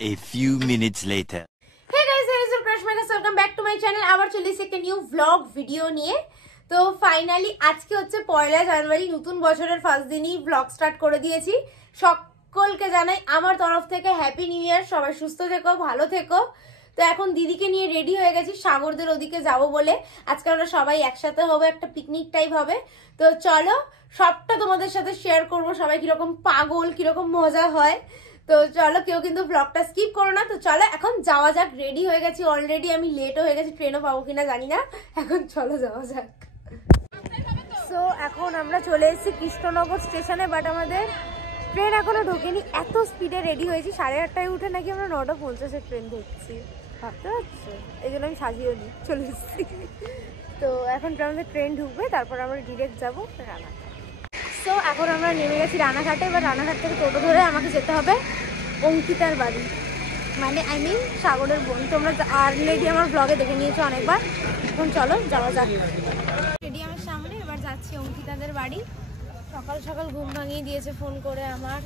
A few minutes later. Hey guys, this is Crush Megas. Welcome back to my channel. আবার চলে এসেছি একটা new vlog video নিয়ে। তো ফাইনালি আজকে হচ্ছে 1 জানুয়ারি, নতুন বছরের ফার্স্ট দিনই vlog স্টার্ট করে দিয়েছি। সকলকে জানাই আমার তরফ থেকে হ্যাপি নিউ ইয়ার। সবাই সুস্থ থেকো, ভালো থেকো। তো এখন দিদিকে নিয়ে রেডি হয়ে গেছি সাগরদের ওদিকে যাব বলে। আজকে আমরা সবাই একসাথে হবো, একটা পিকনিক টাইপ হবে। তো চলো সবটা তোমাদের সাথে শেয়ার করবো, সবাই কিরকম পাগল, কিরকম মজা হয়। তো চলো, কেউ কিন্তু ব্লগটা স্কিপ করো না। তো চলো এখন যাওয়া যাক। রেডি হয়ে গেছি অলরেডি, আমি লেটও হয়ে গেছি, ট্রেনও পাবো কিনা জানি না। এখন চলো যাওয়া যাক। সো এখন আমরা চলে এসেছি কৃষ্ণনগর স্টেশনে, বাট আমাদের ট্রেন এখনো ঢোকেনি। এত স্পিডে রেডি হয়েছি, 8:30টায় উঠে নাকি আমরা 9:50 ট্রেন ধরছি, ভাবতে পারছো? এই জন্য আমি সাজিয়েও নি, চলে এসেছি। তো এখন আমাদের ট্রেন ঢুকবে, তারপর আমরা ডিরেক্ট যাবো রানাঘাট। তো এখন আমরা নেমে গেছি রানাঘাটে। এবার রানাঘাট থেকে টোটো ধরে আমাকে যেতে হবে অঙ্কিতার বাড়ি, মানে আই মিন সাগরের বোন। তোমরা অলরেডি আমার ব্লগে দেখে নিয়েছো অনেকবার। এখন চলো যাওয়া যাক। স্টেডিয়ামের সামনে এবার যাচ্ছি অঙ্কিতাদের বাড়ি। সকাল সকাল ঘুম ভাঙিয়ে দিয়েছে ফোন করে আমার।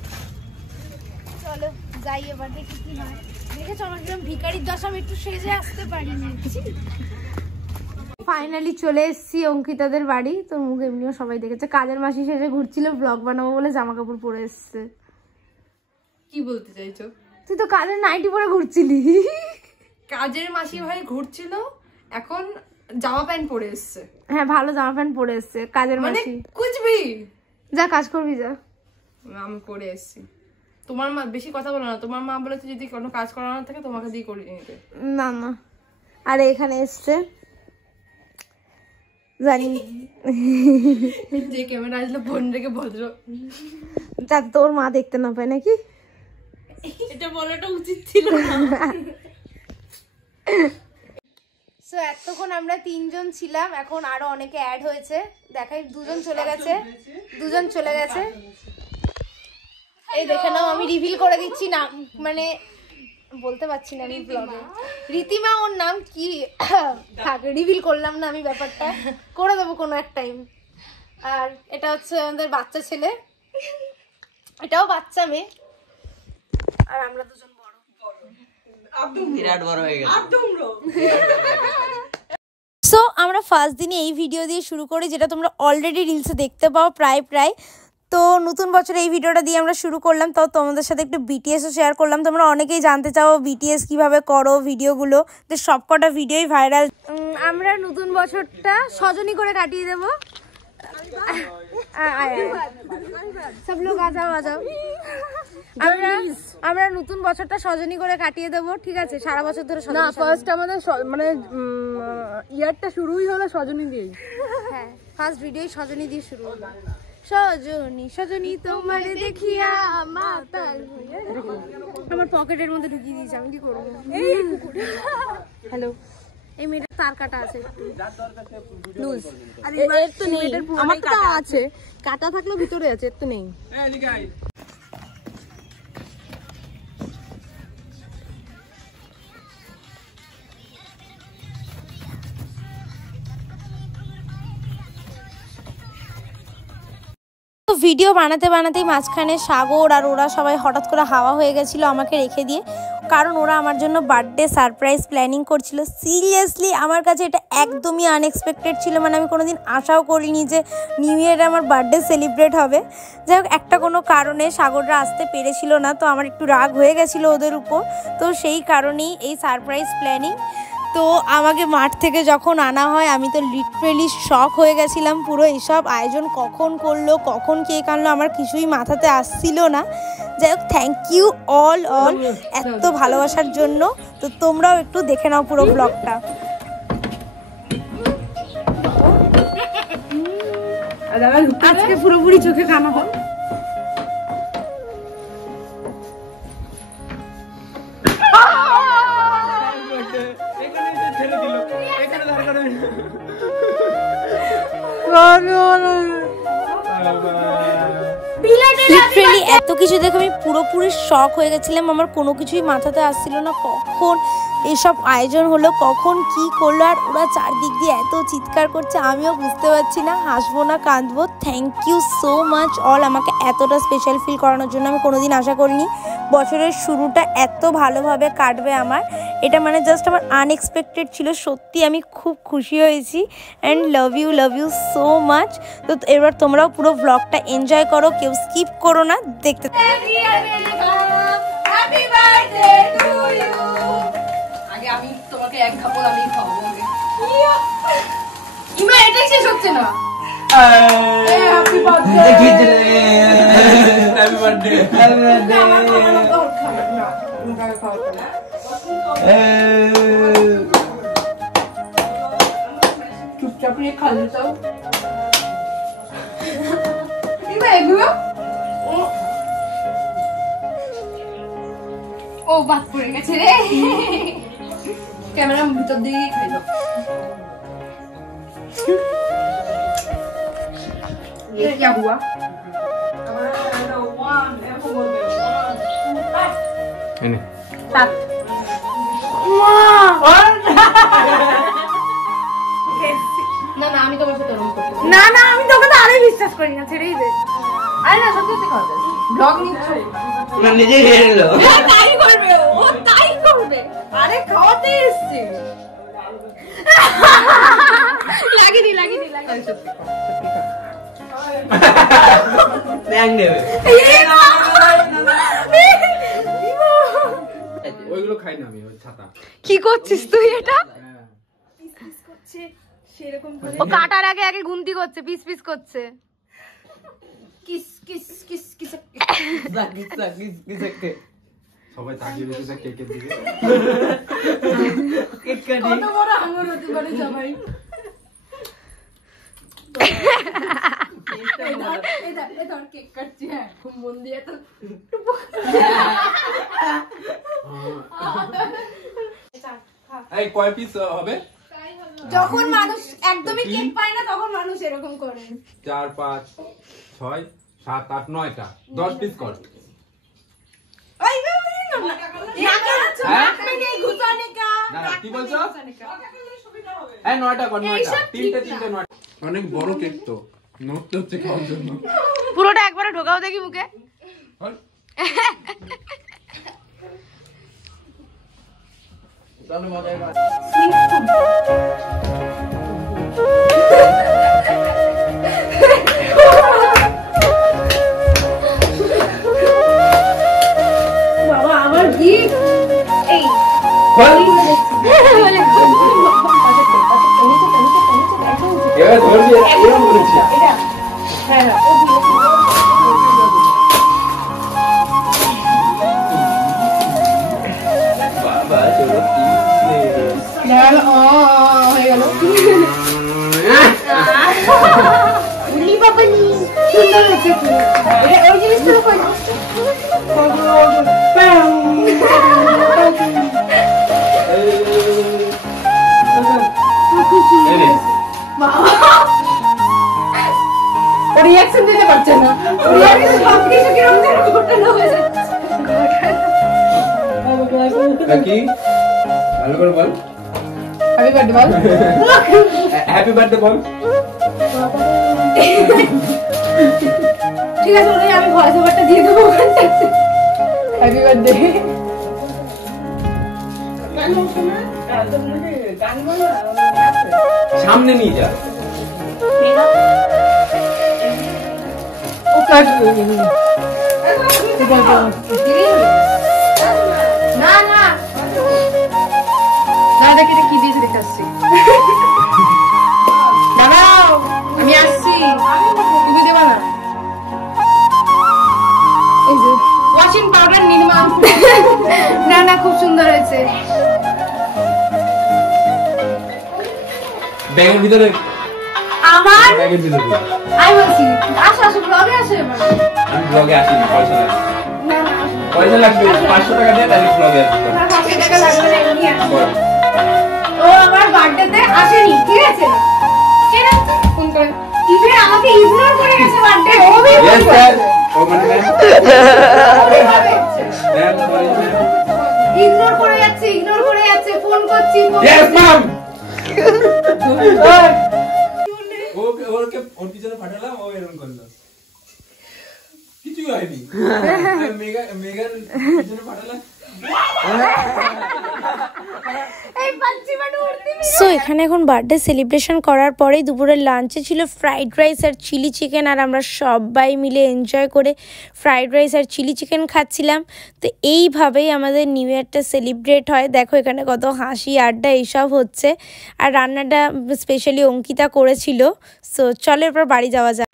চলো যাই, এবার দেখি কি হয়। দেখেছো আমার কিরকম ভিখারির দশা, আমি একটু সেজে আসতে পারিনি। ফাইনালি চলে এসেছি অঙ্কিতাদের বাড়ি। তোর মুখ এমনিও সবাই দেখেছে, কাজের মাসি সেজে ঘুরছিল ব্লগ বানাবো বলে, জামা কাপড় পরে এসছে। কি বলতে চাইছো? তুই তো কাজের নাইটি পরে ঘুরছিলি। কাজের মাসি ভাই ঘুরছিল, এখন জামা প্যান্ট পরে এসছে। হ্যাঁ, ভালো জামা প্যান্ট পরে এসছে কাজের মাসি। কুচবি যা কাজ করবি যা। আমি করে এসছি। তোমার মা বেশি কথা বলো না। তোমার মা বলেছে যদি কোনো কাজ করানো থাকে তোমাকে দিয়ে করে নিতে। না না, আরে এখানে এসছে জানি। যে ক্যামেরা আসলে বোন রেখে ভদ্র, যাতে তোর মা দেখতে না পায় নাকি। এটা বলাটা উচিত ছিল না। সো এতক্ষণ আমরা 3 জন ছিলাম, এখন আরো অনেকে অ্যাড হয়েছে। দেখাই, 2 জন চলে গেছে, 2 জন চলে গেছে। এই দেখে নাও, আমি রিভিল করে দিচ্ছি নাম, মানে বলতে পারছি না আমি ব্লগে। রীতিমা ওর নাম কি, থাক রিভিল করলাম না আমি, ব্যাপারটা করে দেবো কোনো এক টাইম। আর এটা হচ্ছে আমাদের বাচ্চা ছেলে, এটাও বাচ্চা মেয়ে, আর আমরা 2 জন বড়। বিরাট বড় হয়ে গেছে। সো আমরা ফার্স্ট দিনে এই ভিডিও দিয়ে শুরু করি, যেটা তোমরা অলরেডি রিলসে দেখতে পাও প্রায়। তো নতুন বছরে এই ভিডিওটা দিয়ে আমরা শুরু করলাম। তো তোমাদের সাথে একটু বিটিএসও শেয়ার করলাম। তোমরা অনেকেই জানতে চাও বিটিএস কিভাবে করো ভিডিওগুলো, তো সবকটা ভিডিওই ভাইরাল। আমরা নতুন বছরটা সজনী করে কাটিয়ে দেবো। সব লোক আজাও আজাও। আমরা নতুন বছরটা সজনী করে কাটিয়ে দেবো, ঠিক আছে? সারা বছর ধরে না, ফার্স্ট আমাদের মানে ইয়ারটা শুরুই হলো সজনী দিয়ে। হ্যাঁ, ফার্স্ট ভিডিও সজনী দিয়ে শুরু হলো। সজনী সজনী তোমার দেখিয়া মাতাল হইয়া। আমার পকেটের মধ্যে ঢুকিয়ে দিয়েছে, আমি কি করবো? হ্যালো, এই মেয়েটার তার কাটা আছে একটু লুজ। আর এর তো নেই, আমার তো আছে, কাটা থাকলেও ভিতরে আছে, এর তো নেই। ভিডিও বানাতে বানাতেই মাঝখানে সাগর আর ওরা সবাই হঠাৎ করে হাওয়া হয়ে গেছিলো আমাকে রেখে দিয়ে, কারণ ওরা আমার জন্য বার্থডে সারপ্রাইজ প্ল্যানিং করছিল। সিরিয়াসলি আমার কাছে এটা একদমই আনএক্সপেক্টেড ছিল, মানে আমি কোনোদিন আশাও করিনি যে নিউ ইয়ারে আমার বার্থডে সেলিব্রেট হবে। যাই হোক, একটা কোনো কারণে সাগররা আসতে পেরেছিল না, তো আমার একটু রাগ হয়ে গেছিলো ওদের উপর। তো সেই কারণেই এই সারপ্রাইজ প্ল্যানিং। তো আমাকে মাঠ থেকে যখন আনা হয়, আমি তো লিটারেলি শক হয়ে গেছিলাম পুরো। এইসব আয়োজন কখন করলো, কখন কেক আনলো, আমার কিছুই মাথাতে আসছিল না। যাই হোক, থ্যাংক ইউ অল এত ভালোবাসার জন্য। তো তোমরাও একটু দেখে নাও পুরো ব্লগটা। আজকে পুরোপুরি চোখে কানা হয়। লিটারালি এত কিছু দেখে আমি পুরোপুরি শক হয়ে গেছিলাম। আমার কোনো কিছুই মাথাতে আসছিল না, কখন এসব আয়োজন হলো, কখন কি করলো, আর ওরা চারদিক দিয়ে এত চিৎকার করছে আমিও বুঝতে পারছি না হাসবো না কাঁদবো। Thank you so much all, আমাকে এতটা স্পেশাল ফিল করানোর জন্য। আমি কোনোদিন আশা করিনি বছরের শুরুটা এত ভালোভাবে কাটবে আমার। এটা মানে জাস্ট আমার আনএক্সপেক্টেড ছিল। সত্যি আমি খুব খুশি হয়েছি and love you so much. তো এবার তোমরাও পুরো ব্লগটা এনজয় করো, কেউ স্কিপ করো না, দেখতে আগে আমি তোমাকে এক খাবো, আমি খাবো ইমা, এটাই শেষ হচ্ছে না। হ্যাপি বার্থডে, হ্যাপি বার্থডে, আমার খাওয়ানো তো খাবে না, তোমাকে খাওয়াতে না। চুপচাপ নিয়ে খালি তো ইমা এগুলো। ও বাদ পড়ে গেছে রে, ক্যামেরা ভিতর দিকে খাই দাও। ये क्या हुआ? না না আমি তোমার সাথে ওরকম করতে না না আমি তোকে তো আরে বিশ্বাস করি না, ছেড়েই দে। আরে না সত্যি সত্যি খাওয়া যায়, ব্লগ নিচ্ছো না নিজে খেয়ে নিল। তাই করবে ও, তাই করবে। আরে খাওয়াতে এসছে, লাগিনি সত্যি ব্যাং দেবে ওইগুলো খাই না আমি, ওই ছাতা। কি করছিস তুই এটা? সেরকম করে ও কাটার আগে আগে গুনতি করছে, পিস পিস করছে। কিস কিস কিস কিস সবাই তাকিয়ে রয়েছে কেকের দিকে। কেক কাটি কত বড় আঙুল হতে পারে সবাই। এটা কেক কাটছি, হ্যাঁ খুব মন দিয়ে তো। এই কয় পিস হবে? যখন মানুষ একদমই কেক পায় না তখন মানুষ এরকম করে। 4 5 6 7 8 9টা 10 পিস কর। না কি বলছো? এই 9টা কর, 9টা, তিনটে 9। অনেক বড় কেক তো, নড়তে হচ্ছে খাওয়ার জন্য। পুরোটা একবারে ঢোকাও দেখি মুখে। তাহলে মজাই না। বাবা আমার গিফট এই এবার ধরবি, এরকম করেছি। বাবা চলো কি হয়ে গেল। উলি বাবা নি সুন্দর হয়েছে। ওই জিনিসটা কই? ও রিঅ্যাকশন দিতে পারছে না, রিঅ্যাকশন সব কিছু কিরকম যেন ঘটনা হয়ে যাচ্ছে। কি ভালো করে বল, হ্যাপি বার্থডে বল, হ্যাপি বার্থডে বল। ঠিক আছে ওটাই আমি ভয়েস ওভারটা দিয়ে দেবো ওখানটাতে। Happy birthday. সামনে নিয়ে যা। ও কাট না না না, দেখি কি দিয়েছে দেখে আসছি। দাঁড়াও আমি আসছি, তুমি দেবা না। এই যে ওয়াশিং পাউডার নির্মা। না না খুব সুন্দর হয়েছে। ব্যাগের ভিতরে, আমার ব্যাগের ভিতরে। আমি বলছি আসো আসো ব্লগে আসো এবার। আমি ব্লগে আসিনি, পয়সা লাগবে। না না আসো পয়সা লাগবে 500 টাকা দিয়ে, তাহলে ব্লগে আসবে। না 500 টাকা লাগবে না, এমনি আসো। বল। ও আমার বার্থডেতে আসেনি, ঠিক আছে? কেন ফোন করে ইভেন আমাকে ইগনোর করে গেছে বার্থডে ওবি Yes, sir. Oh, man, ma'am. Ma'am, sorry, ma'am. Ignore করে যাচ্ছে ফোন করছি Yes, ma'am. ওর পিছনে পাঠালাম ও এরকম করলো কিছুই হয়নি মেঘার পিছনে পাঠালাম সো এখানে এখন বার্থডে সেলিব্রেশন করার পরেই দুপুরের লাঞ্চে ছিল ফ্রাইড রাইস আর চিলি চিকেন, আর আমরা সবাই মিলে এনজয় করে ফ্রাইড রাইস আর চিলি চিকেন খাচ্ছিলাম। তো এইভাবেই আমাদের নিউ ইয়ারটা সেলিব্রেট হয়। দেখো এখানে কত হাসি আড্ডা এইসব হচ্ছে, আর রান্নাটা স্পেশালি অঙ্কিতা করেছিল। সো চলো এরপর বাড়ি যাওয়া যায়।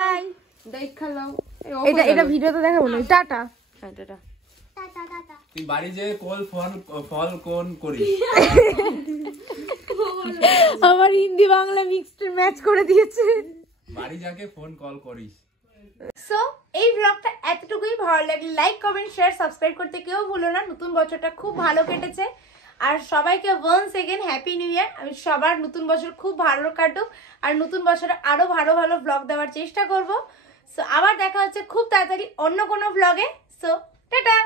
দেখালাম এটা ভিডিওতে দেখাবো না, টাটা। তুই বাড়ি যে ফল কোন করিস আমার হিন্দি বাংলা মিক্সড ম্যাচ করে দিয়েছে। বাড়ি যাকে ফোন কল করিস। সো এই ব্লগটা এতটুকুই। ভালো লাগলে লাইক কমেন্ট শেয়ার সাবস্ক্রাইব করতে কেউ ভুলো না। নতুন বছরটা খুব ভালো কেটেছে, আর সবাইকে once again happy new year. আমি সবার নতুন বছর খুব ভালো কাটুক, আর নতুন বছরে আরো ভালো ভালো ব্লগ দেওয়ার চেষ্টা করব। সো আবার দেখা হচ্ছে খুব তাড়াতাড়ি অন্য কোনো ব্লগে। So tata.